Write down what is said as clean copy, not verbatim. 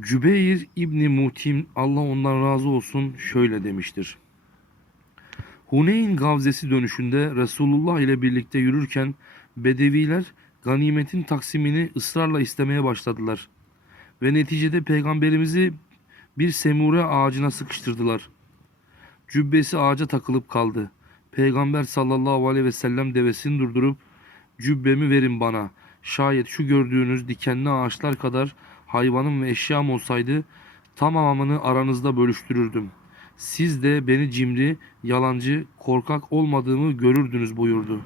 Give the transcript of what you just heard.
Cübeyr İbni Mutim, Allah ondan razı olsun, şöyle demiştir. Huneyn gavzesi dönüşünde Resulullah ile birlikte yürürken Bedeviler ganimetin taksimini ısrarla istemeye başladılar ve neticede peygamberimizi bir semure ağacına sıkıştırdılar. Cübbesi ağaca takılıp kaldı. Peygamber sallallahu aleyhi ve sellem devesini durdurup cübbemi verin bana. Şayet şu gördüğünüz dikenli ağaçlar kadar hayvanım ve eşyam olsaydı tamamını aranızda bölüştürürdüm. Siz de beni cimri, yalancı, korkak olmadığımı görürdünüz buyurdu.